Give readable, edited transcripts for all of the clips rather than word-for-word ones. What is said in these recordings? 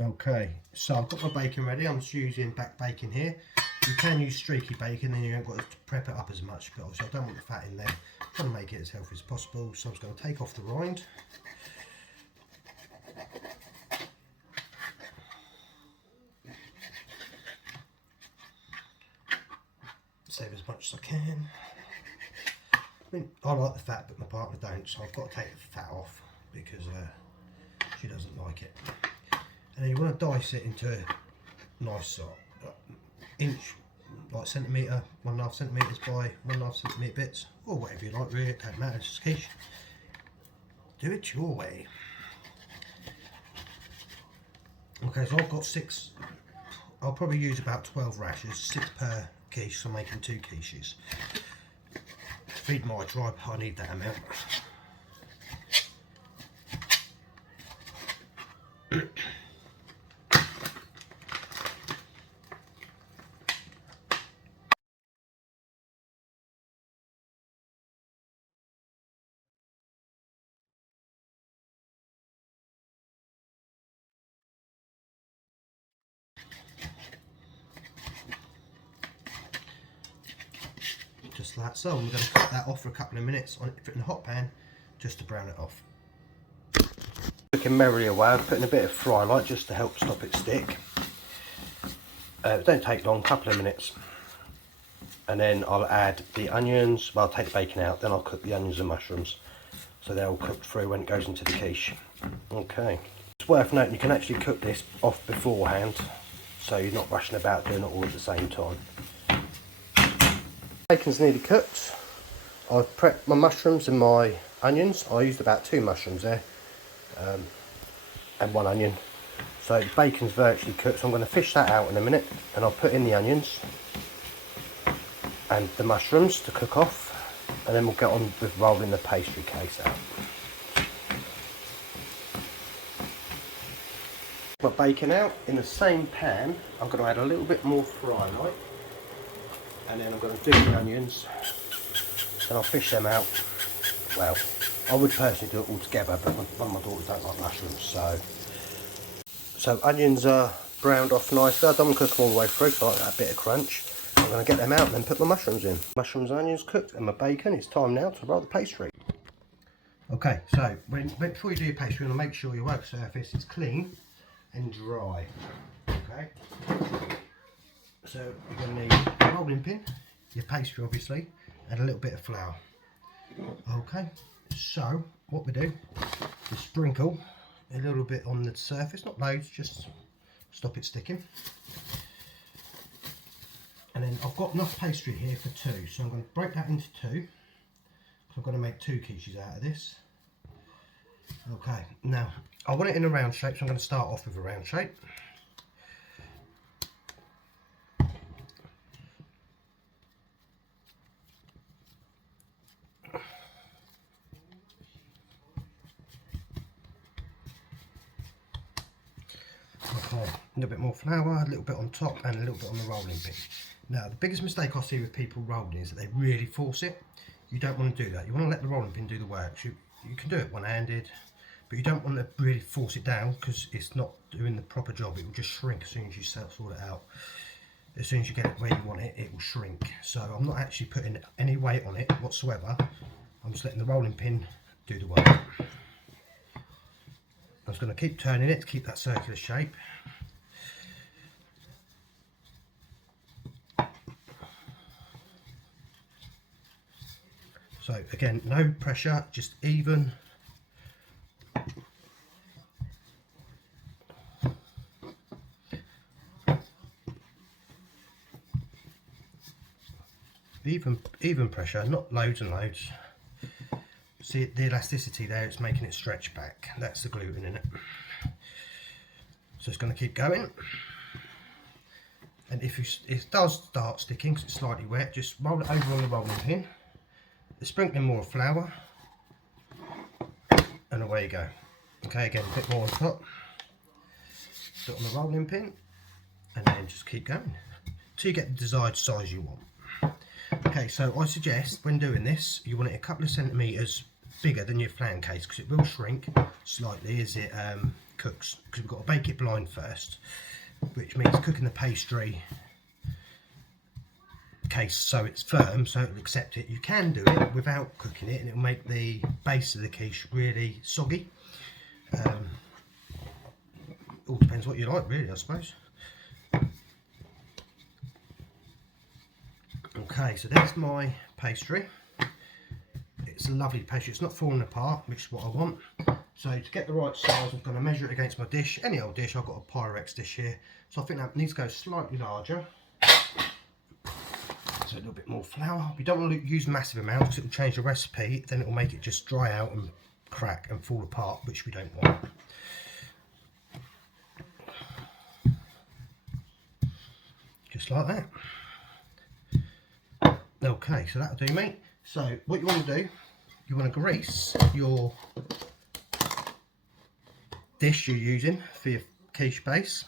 Okay, so I've got my bacon ready. I'm just using back bacon here. You can use streaky bacon, then you haven't got to prep it up as much, but obviously I don't want the fat in there. I'm trying to make it as healthy as possible, so I'm just going to take off the rind. Save as much as I can. I mean, I like the fat, but my partner don't, so I've got to take the fat off because she doesn't like it. And then you want to dice it into a nice sort of inch, like centimetre, 1.5 centimetres by 1.5 centimetre bits, or whatever you like, really, it don't matter, it's just quiche. Do it your way. Okay, so I've got 6, I'll probably use about 12 rashers, 6 per quiche, so I'm making 2 quiches. To feed my tribe, I need that amount. Just like so, I'm going to cut that off for a couple of minutes on it in the hot pan just to brown it off. Looking merrily away, I'm putting a bit of fry light just to help stop it stick. It don't take long, a couple of minutes. And then I'll add the onions, well I'll take the bacon out, then I'll cook the onions and mushrooms. So they're all cooked through when it goes into the quiche. Okay. It's worth noting you can actually cook this off beforehand, so you're not rushing about doing it all at the same time. Bacon's nearly cooked. I've prepped my mushrooms and my onions. I used about 2 mushrooms there and 1 onion. So the bacon's virtually cooked, so I'm going to fish that out in a minute and I'll put in the onions and the mushrooms to cook off, and then we'll get on with rolling the pastry case out. My bacon out in the same pan. I'm going to add a little bit more fry light. And then I'm going to do the onions, and I'll fish them out. Well, I would personally do it all together, but one of my daughters don't like mushrooms, so onions are browned off nicely. I don't cook them all the way through, so I like that bit of crunch. I'm going to get them out and then put my mushrooms in. Mushrooms and onions cooked, and my bacon. It's time now to roll the pastry. Okay, so before you do your pastry, you want to make sure your work surface is clean and dry. Okay. So you're going to need a rolling pin, your pastry obviously, and a little bit of flour. Okay, so what we do is sprinkle a little bit on the surface, not loads, just stop it sticking. And then I've got enough pastry here for 2, so I'm going to break that into 2. I'm going to make 2 quiches out of this. Okay, now I want it in a round shape, so I'm going to start off with a round shape. Okay, a little bit more flour, a little bit on top and a little bit on the rolling pin. Now the biggest mistake I see with people rolling is that they really force it. You don't want to do that. You want to let the rolling pin do the work. You can do it one-handed, but you don't want to really force it down because it's not doing the proper job. It will just shrink as soon as you sort it out. As soon as you get it where you want it, it will shrink. So I'm not actually putting any weight on it whatsoever. I'm just letting the rolling pin do the work. I'm just going to keep turning it to keep that circular shape. So again, no pressure, just even. Even pressure, not loads and loads. See the elasticity there, it's making it stretch back. That's the gluten in it. So it's going to keep going. And if it does start sticking because it's slightly wet, just roll it over on the rolling pin. Sprinkling more flour, and away you go. Okay, again a bit more on top. Put on the rolling pin, and then just keep going till you get the desired size you want. Okay, so I suggest when doing this, you want it a couple of centimetres bigger than your flan case, because it will shrink slightly as it cooks, because we've got to bake it blind first, which means cooking the pastry case so it's firm, so it'll accept it. You can do it without cooking it and it'll make the base of the quiche really soggy. All depends what you like, really, I suppose. Okay, so there's my pastry. It's a lovely pastry, it's not falling apart, which is what I want. So to get the right size, I'm going to measure it against my dish, any old dish. I've got a Pyrex dish here, so I think that needs to go slightly larger. So a little bit more flour. You don't want to use massive amounts because it will change the recipe, then it will make it just dry out and crack and fall apart, which we don't want. Just like that. Okay, so that'll do, mate. So what you want to do, you want to grease your dish you're using for your quiche base.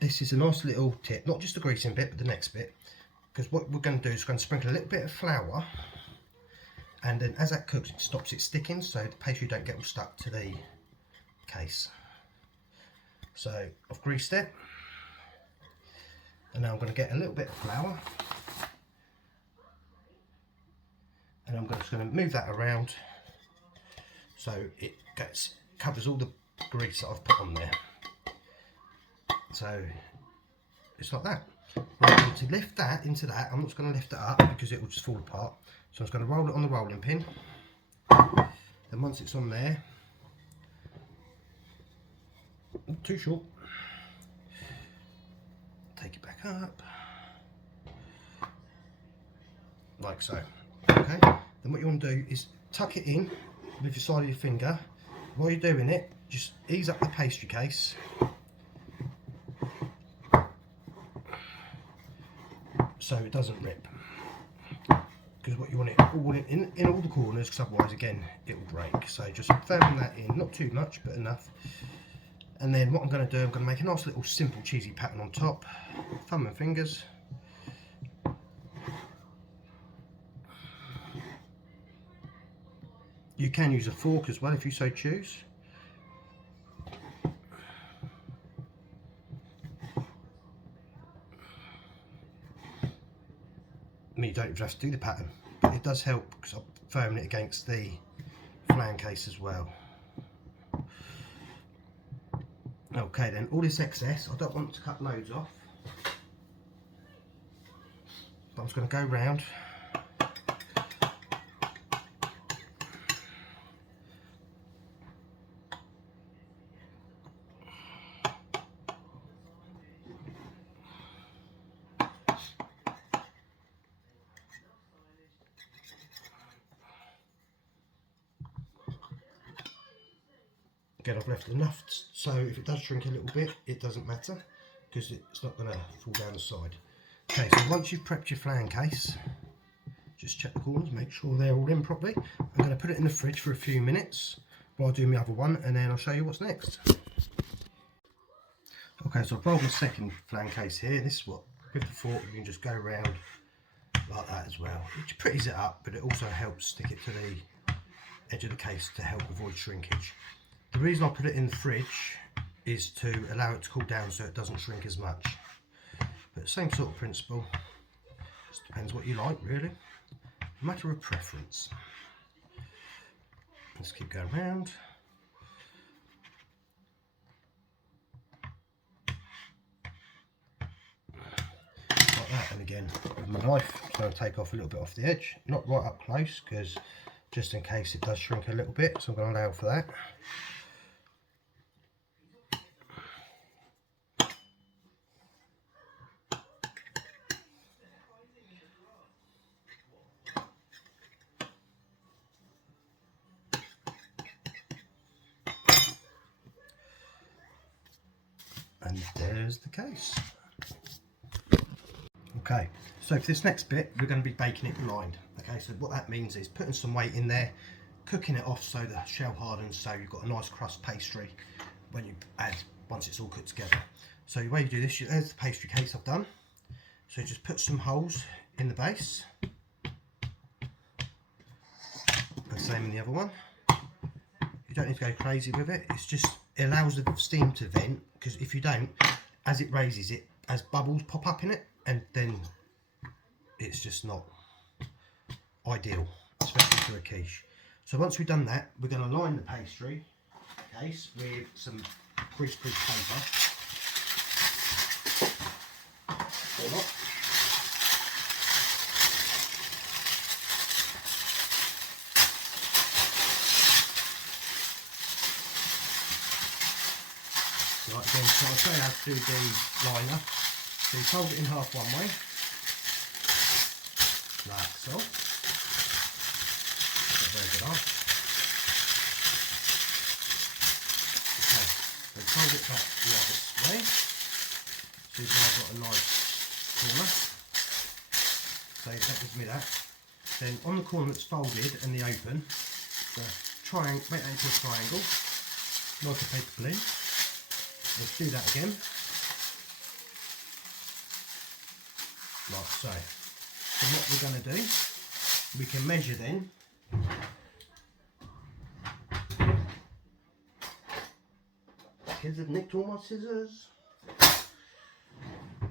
This is a nice little tip, not just the greasing bit, but the next bit, because what we're going to do is we're going to sprinkle a little bit of flour, and then as that cooks, it stops it sticking, so the pastry don't get all stuck to the case. So I've greased it, and now I'm going to get a little bit of flour, and I'm just going to move that around so it covers all the grease that I've put on there. So it's like that. Right, to lift that into that, I'm not going to lift it up because it will just fall apart. So I'm just going to roll it on the rolling pin. Then once it's on there, too short, take it back up, like so. Okay. Then what you want to do is tuck it in with your side of your finger. While you're doing it, just ease up the pastry case. So it doesn't rip, because what you want it all in all the corners, because otherwise again it will break. So just firm that in, not too much but enough. And then what I'm going to do, I'm going to make a nice little simple cheesy pattern on top, thumb and fingers. You can use a fork as well if you so choose. I mean, you don't even have to do the pattern, but it does help because I'm firming it against the flan case as well. Okay, then all this excess, I don't want to cut loads off, but I'm just going to go round. Again, I've left enough so if it does shrink a little bit, it doesn't matter because it's not going to fall down the side. Okay, so once you've prepped your flan case, just check the corners, make sure they're all in properly. I'm going to put it in the fridge for a few minutes while I do my other one, and then I'll show you what's next. Okay, so I've rolled the second flan case here. This is what, with the fork, you can just go around like that as well, which pretties it up, but it also helps stick it to the edge of the case to help avoid shrinkage. The reason I put it in the fridge is to allow it to cool down so it doesn't shrink as much. But same sort of principle, just depends what you like really, a matter of preference. Let's keep going round. Like that, and again with my knife I'm going to take off a little bit off the edge, not right up close because just in case it does shrink a little bit, so I'm going to allow for that. And there's the case. Okay, so for this next bit we're going to be baking it blind. Okay, so what that means is putting some weight in there, cooking it off so the shell hardens, so you've got a nice crust pastry when you add, once it's all cooked together. So the way you do this, there's the pastry case I've done. So just put some holes in the base, the same in the other one. You don't need to go crazy with it. It allows the steam to vent, because if you don't, as it raises it, as bubbles pop up in it, and then it's just not ideal, especially for a quiche. So once we've done that, we're going to line the pastry case with some greaseproof paper. Or not. Right, again, so I'll show you how to do the liner. So you fold it in half one way, like so. Very good on. Okay, so fold it back the other way. So you've now got a nice corner. So that gives me that. Then on the corner that's folded and the open, make that into a triangle, like a paper balloon. Let's do that again, like so. So what we're going to do, we can measure then. Kids have nicked all my scissors. Oh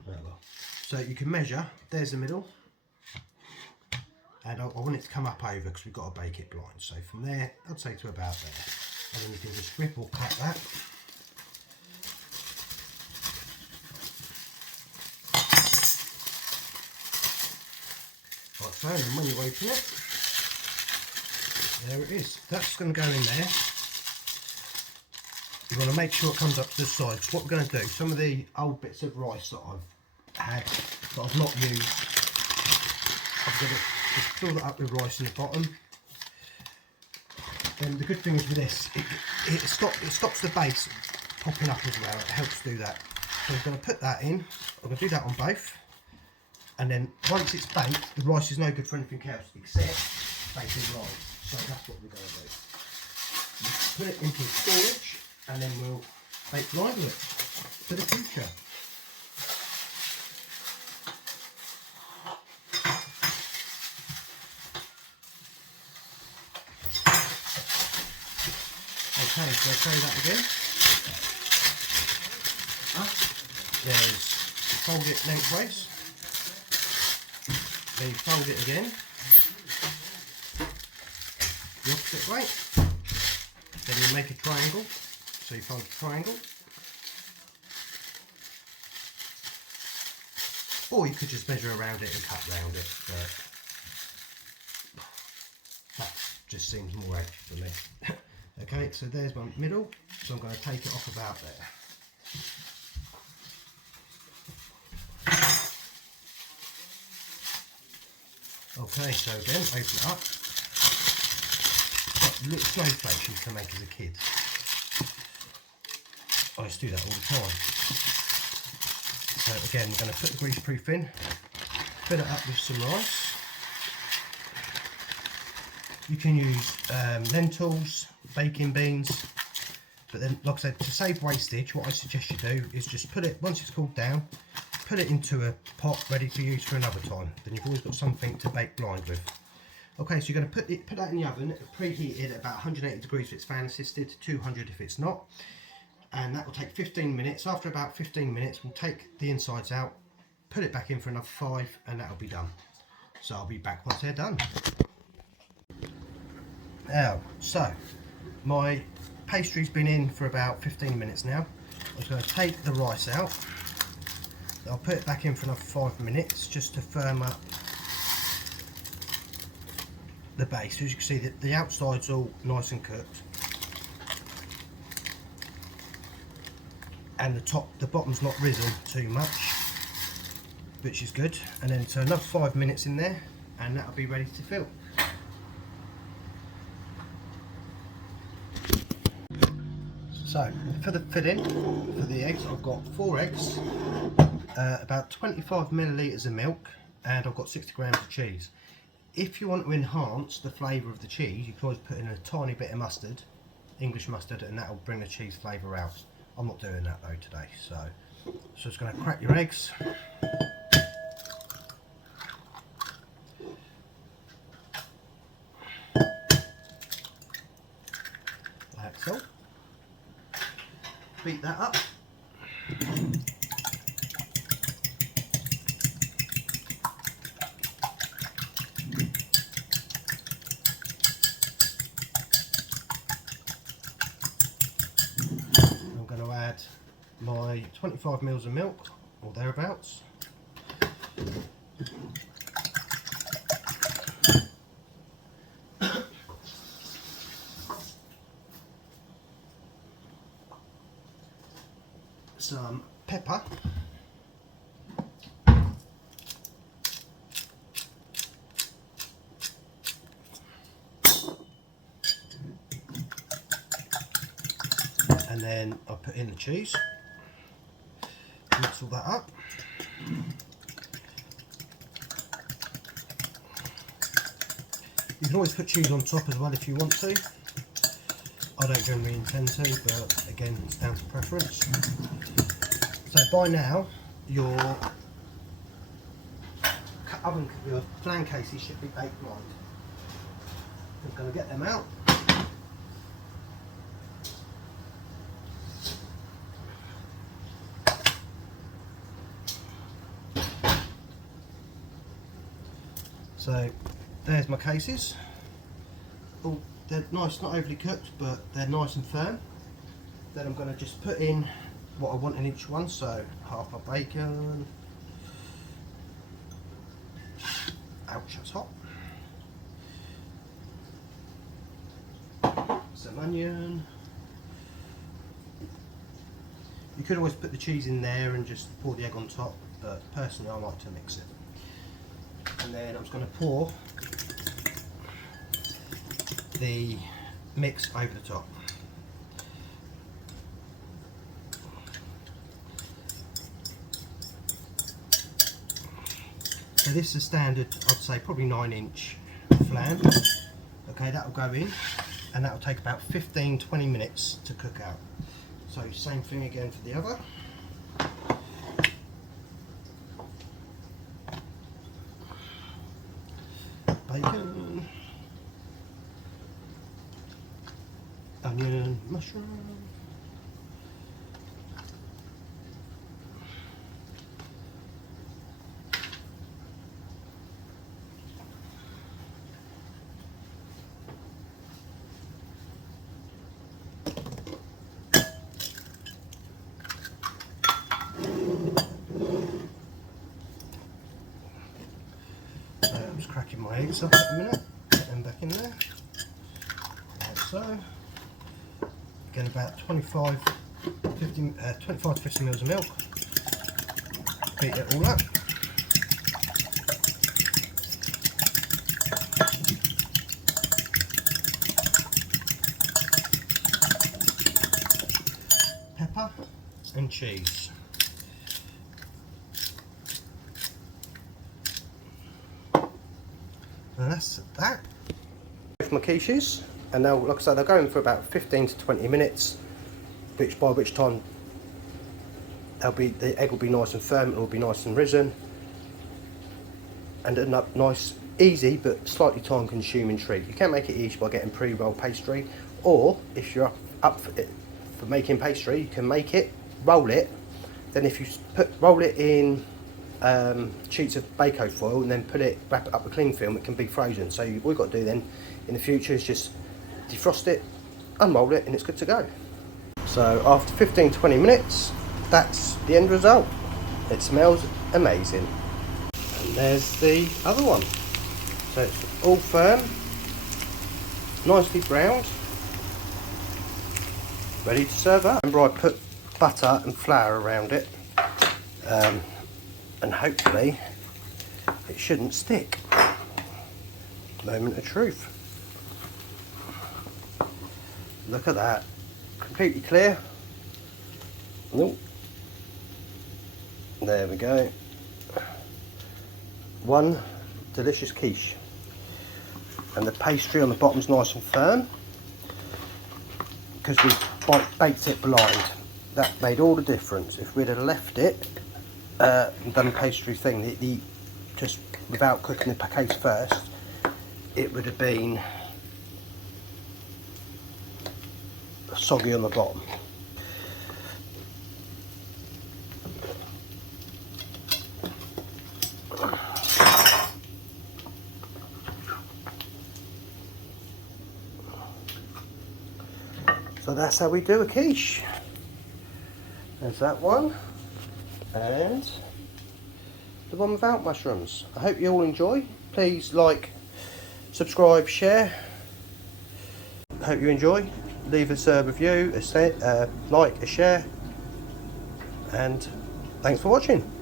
well. So you can measure, there's the middle, and I want it to come up over because we've got to bake it blind. So from there, I'd say to about there, and then you can just strip or cut that. Like so, and when you open it, there it is. That's going to go in there. You want to make sure it comes up to the sides. What we're going to do, some of the old bits of rice that I've had, that I've not used, I'm going to just fill that up with rice in the bottom. Then the good thing is with this, it stops the base popping up as well. It helps do that. So I'm going to put that in. I'm going to do that on both. And then once it's baked, the rice is no good for anything else except baking rice. So that's what we're going to do. We'll put it into storage, and then we'll bake blind with it for the future. Okay, so I'll show you that again. There's, you fold it lengthways, then you fold it again, the opposite way, then you make a triangle, so you fold a triangle, or you could just measure around it and cut around it, but that just seems more accurate for me. Okay, so there's my middle, so I'm going to take it off about there. Okay, so again, open it up. Little snowflakes you used to make as a kid. I used to do that all the time. So again, we're going to put the greaseproof in, fill it up with some rice. You can use lentils, baking beans, but then, like I said, to save wastage, what I suggest you do is just put it, once it's cooled down, put it into a pot ready for use for another time. Then you've always got something to bake blind with. Okay, so you're going to put that in the oven, preheated at about 180 degrees if it's fan assisted, 200 if it's not, and that will take 15 minutes. After about 15 minutes, we'll take the insides out, put it back in for another 5, and that'll be done. So I'll be back once they're done. Now, so my pastry's been in for about 15 minutes now. I'm just going to take the rice out. I'll put it back in for another 5 minutes just to firm up the base. As you can see, the outside's all nice and cooked, and the bottom's not risen too much, which is good. And then so another 5 minutes in there, and that'll be ready to fill. So for the filling for the eggs, I've got 4 eggs, about 25 millilitres of milk, and I've got 60 grams of cheese. If you want to enhance the flavour of the cheese, you can always put in a tiny bit of mustard, English mustard, and that will bring the cheese flavour out. I'm not doing that though today, so just going to crack your eggs. Cool. Beat that up. I'm going to add my 25 mils of milk or thereabouts. Some pepper, and then I put in the cheese, mix all that up. You can always put cheese on top as well if you want to. I don't generally intend to, but again, it's down to preference. So by now, your oven, your flan cases should be baked right. I'm going to get them out. So there's my cases. Oh, they're nice, not overly cooked, but they're nice and firm. Then I'm going to just put in what I want in each one. So half my bacon. Ouch, that's hot. Some onion. You could always put the cheese in there and just pour the egg on top, but personally I like to mix it. And then I'm just going to pour the mix over the top. So this is a standard, I'd say probably 9-inch flan. Okay, that'll go in and that'll take about 15-20 minutes to cook out. So same thing again for the other. Bacon, onion, mushroom. I'm just cracking my eggs up at the minute, get them back in there, like so. Again, about 25 to 50 mils of milk, beat it all up. Pepper and cheese. And that's that. With my quiches, and now, like I said, they're going for about 15 to 20 minutes, by which time the egg will be nice and firm, it will be nice and risen, and a nice, easy but slightly time-consuming treat. You can make it easy by getting pre-rolled pastry, or if you're up for making pastry, you can make it, roll it, then if you roll it in sheets of bako foil and then wrap it up with cling film, it can be frozen. So all you've got to do then in the future is just defrost it, unroll it, and it's good to go. So after 15-20 minutes, that's the end result. It smells amazing. And there's the other one. So it's all firm, nicely browned, ready to serve up. Remember, I put butter and flour around it, and hopefully it shouldn't stick. Moment of truth. Look at that, completely clear. Nope. There we go. One delicious quiche, and the pastry on the bottom's nice and firm because we baked it blind. That made all the difference. If we'd have left it and done the pastry thing, just without cooking the case first, it would have been soggy on the bottom. So that's how we do a quiche. There's that one, and the one without mushrooms. I hope you all enjoy. Please like, subscribe, share. I hope you enjoy. Leave us a review, a like, a share, and thanks for watching.